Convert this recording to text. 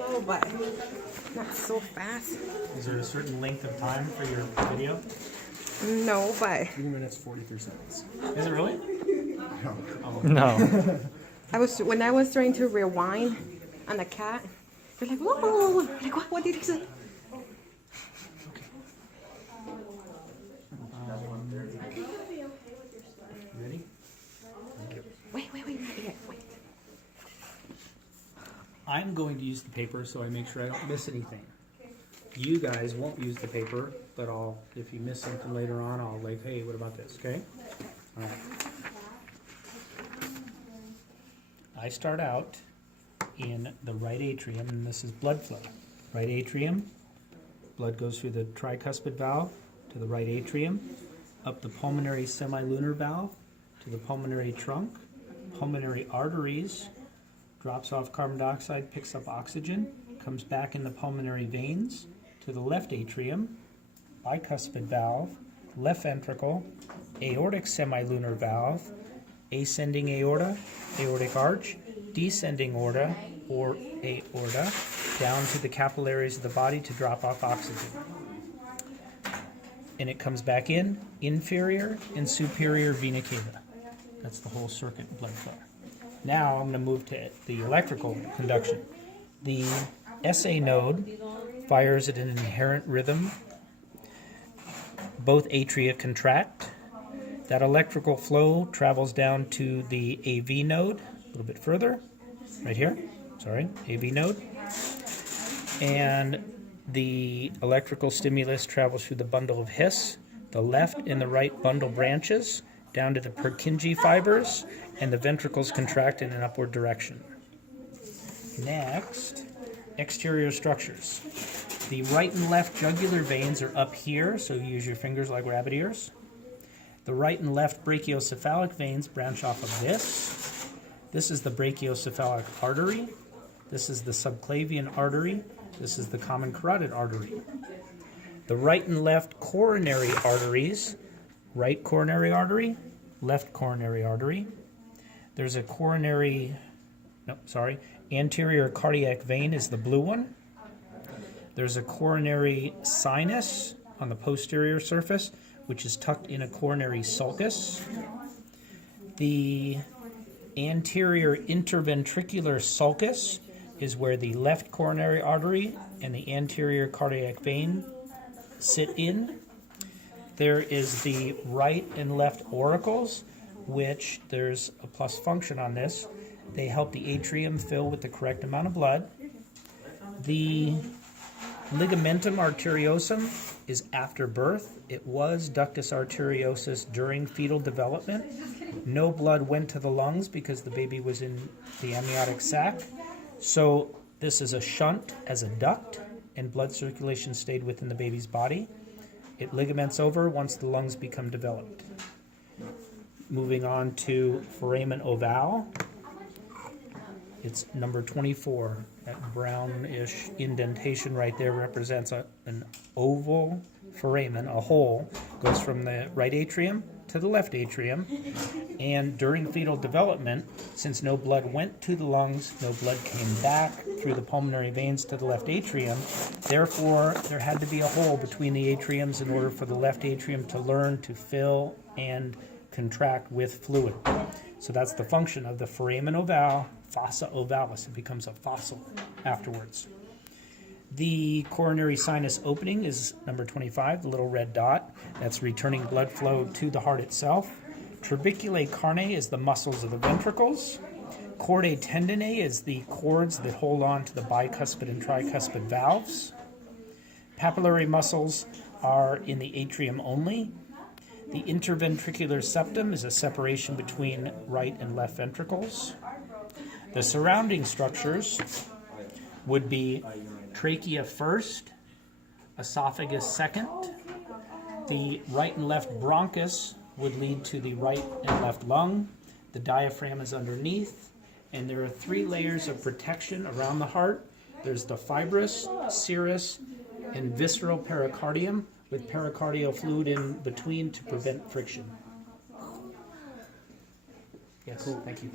slow, but not so fast. Is there a certain length of time for your video? No, but 3 minutes 43 seconds. Is it really? No. Oh. No. when I was trying to rewind on the cat, you're like, whoa, whoa, whoa, whoa. Like, what did he say? Ready? Wait, not yet. Wait. I'm going to use the paper so I make sure I don't miss anything. You guys won't use the paper, but if you miss something later on, I'll like, hey, what about this, okay? All right. I start out in the right atrium, and this is blood flow. Right atrium, blood goes through the tricuspid valve to the right atrium, up the pulmonary semilunar valve to the pulmonary trunk, pulmonary arteries, drops off carbon dioxide, picks up oxygen, comes back in the pulmonary veins to the left atrium, bicuspid valve, left ventricle, aortic semilunar valve, ascending aorta, aortic arch, descending aorta, or aorta, down to the capillaries of the body to drop off oxygen. And it comes back in, inferior and superior vena cava. That's the whole circuit of blood flow. Now I'm going to move to the electrical conduction. The SA node fires at an inherent rhythm. Both atria contract. That electrical flow travels down to the AV node, a little bit further, right here, sorry, AV node. And the electrical stimulus travels through the bundle of His, the left and the right bundle branches, down to the Purkinje fibers, and the ventricles contract in an upward direction. Next, exterior structures. The right and left jugular veins are up here, so you use your fingers like rabbit ears. The right and left brachiocephalic veins branch off of this. This is the brachiocephalic artery. This is the subclavian artery. This is the common carotid artery. The right and left coronary arteries, right coronary artery, left coronary artery. There's a anterior cardiac vein is the blue one. There's a coronary sinus on the posterior surface, which is tucked in a coronary sulcus. The anterior interventricular sulcus is where the left coronary artery and the anterior cardiac vein sit in. There is the right and left auricles, which there's a plus function on this. They help the atrium fill with the correct amount of blood. The ligamentum arteriosum is after birth. It was ductus arteriosus during fetal development. No blood went to the lungs because the baby was in the amniotic sac. So this is a shunt as a duct, and blood circulation stayed within the baby's body. It ligaments over once the lungs become developed. Moving on to foramen ovale. It's number 24. That brownish indentation right there represents an oval foramen, a hole, goes from the right atrium to the left atrium. And during fetal development, since no blood went to the lungs, no blood came back through the pulmonary veins to the left atrium, therefore there had to be a hole between the atriums in order for the left atrium to learn to fill and contract with fluid. So that's the function of the foramen ovale, fossa ovalis. It becomes a fossil afterwards. The coronary sinus opening is number 25, the little red dot. That's returning blood flow to the heart itself. Trabeculae carnae is the muscles of the ventricles. Chordae tendineae is the cords that hold on to the bicuspid and tricuspid valves. Papillary muscles are in the atrium only. The interventricular septum is a separation between right and left ventricles. The surrounding structures would be trachea first, esophagus second. The right and left bronchus would lead to the right and left lung. The diaphragm is underneath, and there are 3 layers of protection around the heart. There's the fibrous, serous, and visceral pericardium with pericardial fluid in between to prevent friction. Yes, thank you.